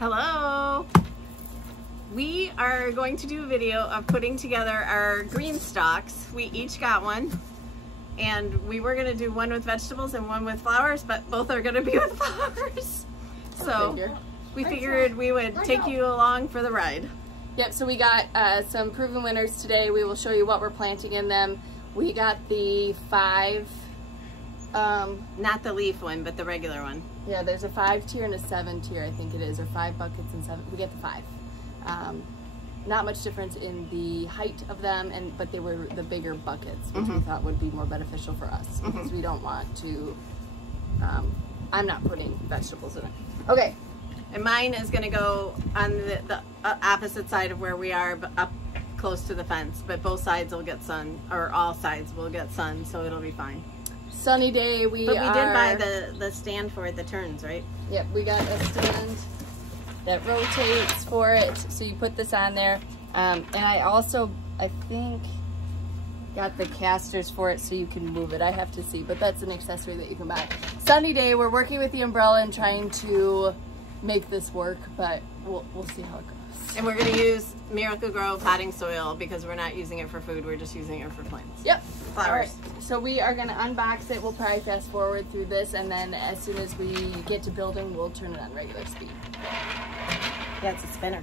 Hello! We are going to do a video of putting together our green stalks. We each got one, and we were going to do one with vegetables and one with flowers, but both are going to be with flowers. So we figured we would take you along for the ride. Yep, so we got some proven winners today. We will show you what we're planting in them. We got the 5, not the leaf one, but the regular one. Yeah, there's a 5 tier and a 7 tier, I think it is, or 5 buckets and 7. We get the 5. Not much difference in the height of them, but they were the bigger buckets, which we thought would be more beneficial for us because we don't want to. I'm not putting vegetables in it. Okay. And mine is going to go on the opposite side of where we are, but up close to the fence. But both sides will get sun, or all sides will get sun, so it'll be fine. Sunny day. But we did buy the stand for it that turns, right? Yep, we got a stand that rotates for it, so you put this on there. And I think, got the casters for it so you can move it. I have to see, but that's an accessory that you can buy. Sunny day. We're working with the umbrella and trying to make this work, but we'll see how it goes. And we're going to use Miracle-Gro potting soil because we're not using it for food, we're just using it for plants. Yep. Flowers. All right. So we are going to unbox it. We'll probably fast forward through this, and then as soon as we get to building, we'll turn it on regular speed. Yeah, it's a spinner.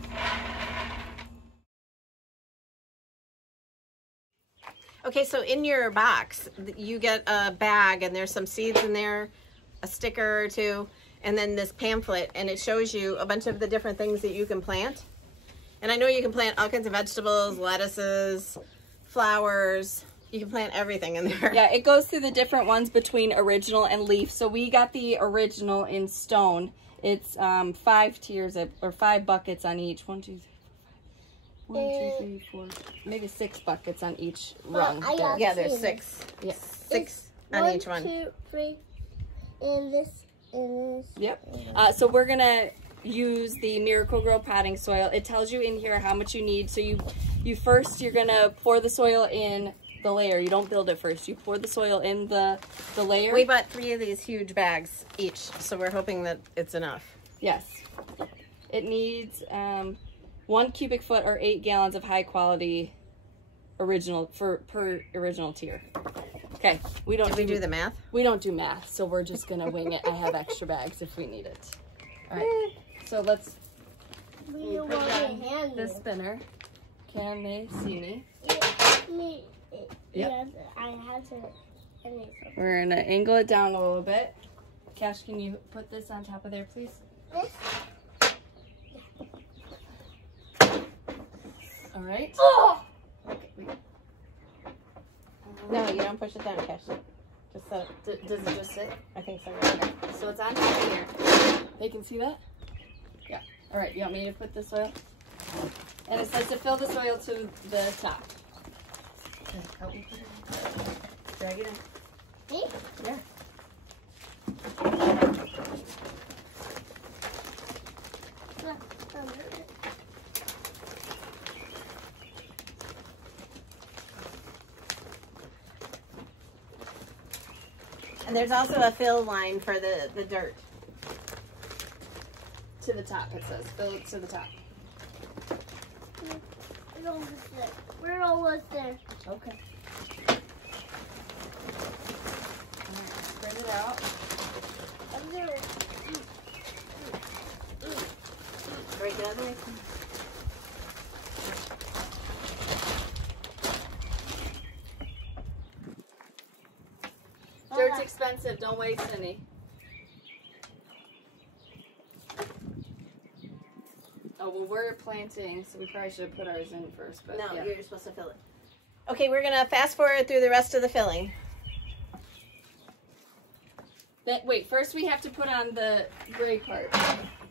Okay, so in your box, you get a bag, and there's some seeds in there, a sticker or two, and then this pamphlet, and it shows you a bunch of the different things that you can plant. And I know you can plant all kinds of vegetables, lettuces, flowers. You can plant everything in there. Yeah, it goes through the different ones between original and leaf. So we got the original in stone. It's 5 tiers, or 5 buckets on each. 1, 2, 3, 4, maybe 6 buckets on each rung. Yeah, there's 6. Yeah, 6 on each one. 1, 2, 3, and this. Yep. So we're gonna use the Miracle-Gro potting soil. It tells you in here how much you need. So you're gonna pour the soil in the layer. You don't build it first. You pour the soil in the layer. We bought 3 of these huge bags each, so we're hoping that it's enough. Yes. It needs 1 cubic foot or 8 gallons of high quality original per original tier. Okay, Did we do the math? We don't do math, so we're just gonna wing it. I have extra bags if we need it. All right, so let's put on the spinner. Can they see me? Yep. We're gonna angle it down a little bit. Cash, can you put this on top of there, please? All right. Oh! Okay. No, you don't push it down, Cash. Just set it. Does it just sit? I think so. Okay. So it's on top of here. They can see that? Yeah. All right. You want me to put the soil? And it says to fill the soil to the top. Okay, help me put it in. Drag it in. Me? Yeah. And there's also a fill line for the dirt. To the top, it says. Fill it to the top. We're almost there. Okay. Alright, spread it out. Break it out of the way. Dirt's expensive. Don't waste any. Oh, well, we're planting, so we probably should have put ours in first. But No, yeah. you're supposed to fill it. Okay, we're going to fast forward through the rest of the filling. Wait, first we have to put on the gray part.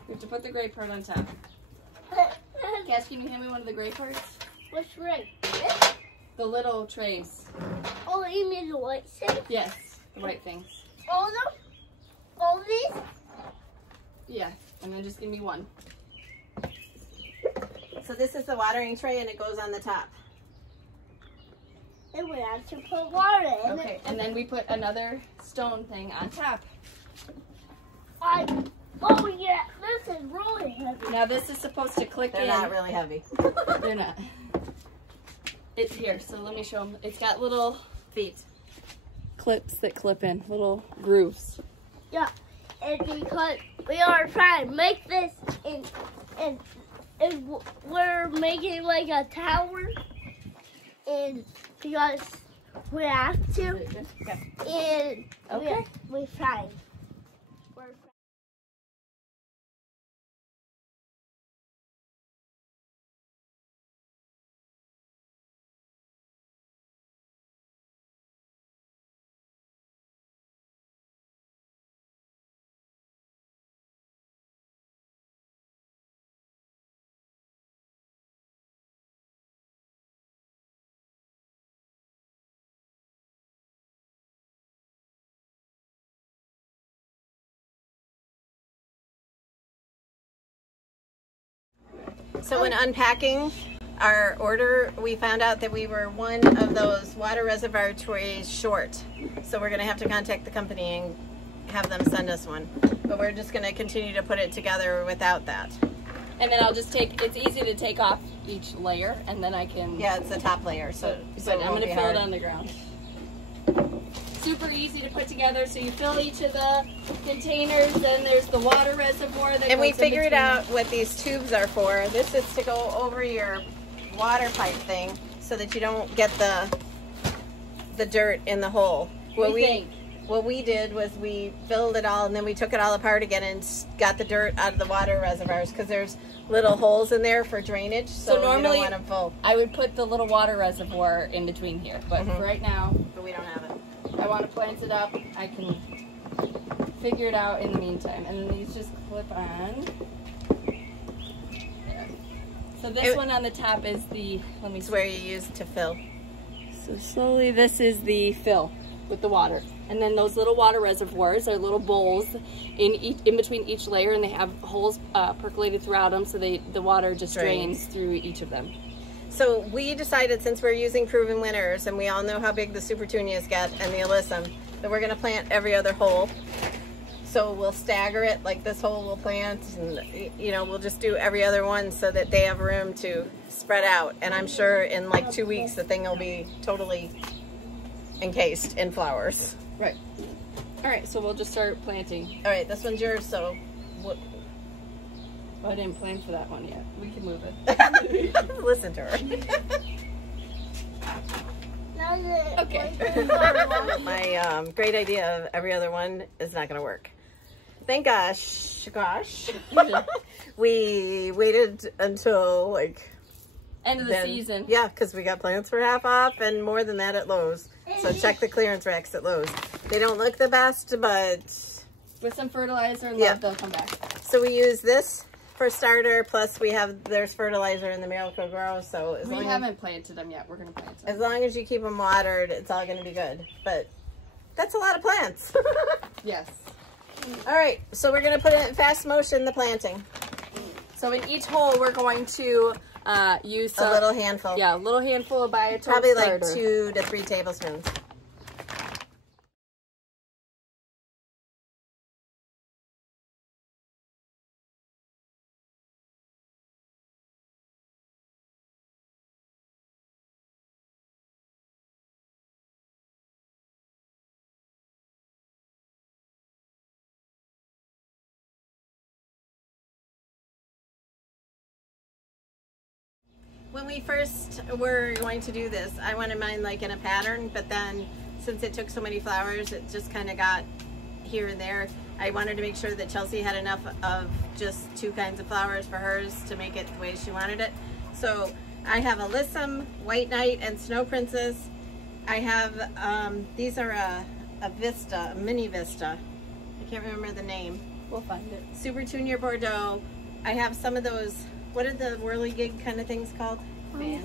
We have to put the gray part on top. Cass, can you hand me one of the gray parts? Which right? The little trays. Oh, you mean the white thing? Yes, the white things. All of them? All of these? Yeah, and then just give me one. So this is the watering tray, and it goes on the top. And we have to put water in it. Okay, and then we put another stone thing on top. Oh yeah, this is really heavy. Now this is supposed to click They're in. not really heavy. They're not. It's here, so let me show them. It's got little Feet. clips that clip in, little grooves. Yeah, and because we are trying to make this and we're making like a tower, and because we have to, and Okay. we tried. So when unpacking our order, we found out that we were one of those water reservoir trays short. So we're going to have to contact the company and have them send us one. But we're just going to continue to put it together without that. And then I'll just take, it's easy to take off each layer, and then I can, Yeah, it's the top layer. So but I'm won't going to be fill hard. it on the ground. Super easy to put together. So you fill each of the containers, then there's the water reservoir. That And we goes in figured between. out what these tubes are for. This is to go over your water pipe thing so that you don't get the dirt in the hole. What we did was we filled it all, and then we took it all apart again and got the dirt out of the water reservoirs because there's little holes in there for drainage. So normally- you don't want them full. I would put the little water reservoir in between here, but Mhm. right now But we don't have it. I want to plant it up. I can figure it out in the meantime. And then these just clip on. There. So this one on the top is the, let me It's see. where you use to fill. So slowly this is the fill with the water. And then those little water reservoirs are little bowls in between each layer, and they have holes percolated throughout them, so the water just drains through each of them. So we decided, since we're using proven winners and we all know how big the Supertunias get and the Alyssum, that we're going to plant every other hole. So we'll stagger it, like this hole we'll plant, and you know, we'll just do every other one so that they have room to spread out. And I'm sure in like 2 weeks the thing will be totally encased in flowers. Right. All right, so we'll just start planting. All right, this one's yours, so what? Oh, I didn't plan for that one yet. We can move it. Listen to her. Okay. My great idea of every other one is not going to work. Thank gosh, we waited until like End of the season. Yeah, because we got plants for half off and more than that at Lowe's. So check the clearance racks at Lowe's. They don't look the best, but With some fertilizer and Yeah. love, they'll come back. so we use this for starter. Plus there's fertilizer in the Miracle Grow. So We haven't planted them yet. We're going to plant them. as long as you keep them watered, it's all going to be good. But that's a lot of plants. Yes. All right, so we're going to put it in fast motion, the planting. So in each hole, we're going to use A little handful. Yeah, a little handful of biotope Probably starter. like 2 to 3 tablespoons. When we first were going to do this, I wanted mine like in a pattern, but then since it took so many flowers, it just kind of got here and there. I wanted to make sure that Chelsea had enough of just 2 kinds of flowers for hers to make it the way she wanted it. So I have Alyssum, White Knight, and Snow Princess. I have, these are a Vista, a mini Vista. I can't remember the name. We'll find it. Supertunia Bordeaux. I have some of those, what are the whirligig kind of things called? Is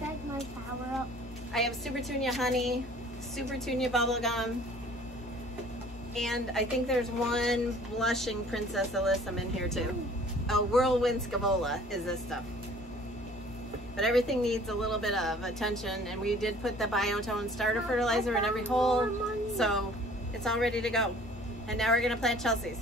that my power up? I have Supertunia Honey, Supertunia Bubblegum, and I think there's one Blushing Princess Alyssum in here too. Oh, Whirlwind Scavola is this stuff. But everything needs a little bit of attention, and we did put the Biotone starter fertilizer in every hole, so it's all ready to go. And now we're gonna plant Chelsea's.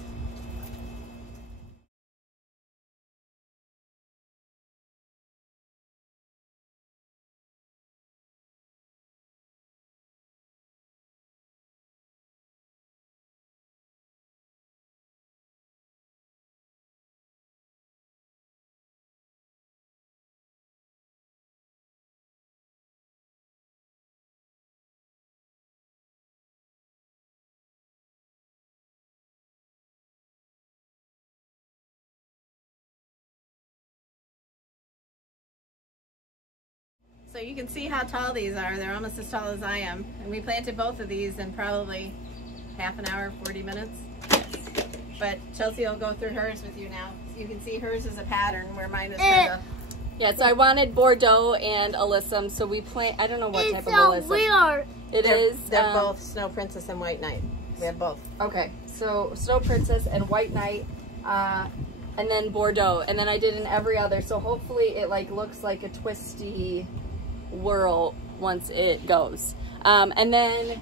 So you can see how tall these are. They're almost as tall as I am. And we planted both of these in probably half an hour, 40 minutes. But Chelsea will go through hers with you now. You can see hers is a pattern where mine is kind of... Yeah, so I wanted Bordeaux and Alyssum, so we plant, I don't know what type of Alyssum. They're both Snow Princess and White Knight. We have both. Okay, so Snow Princess and White Knight, and then Bordeaux, and then I did in every other, so hopefully it like looks like a twisty whirl once it goes. And then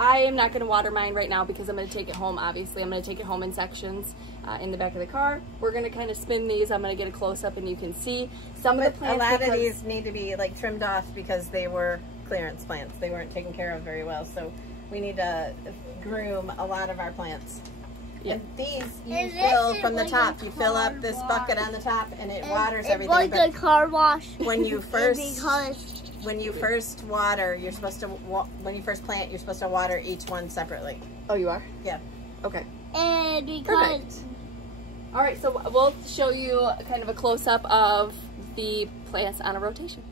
I am not going to water mine right now because I'm going to take it home, obviously. I'm going to take it home in sections in the back of the car. We're going to kind of spin these. I'm going to get a close-up and you can see some of the plants. A lot of these need to be like trimmed off because they were clearance plants. They weren't taken care of very well, so we need to groom a lot of our plants. Yeah. And these you fill from the top. You fill up this bucket on the top and it waters everything. It's like a car wash. When you first water, you're supposed to, when you first plant, you're supposed to water each one separately. Oh, you are? Yeah. Okay. And because... Perfect. All right, so we'll show you kind of a close-up of the plants on a rotation.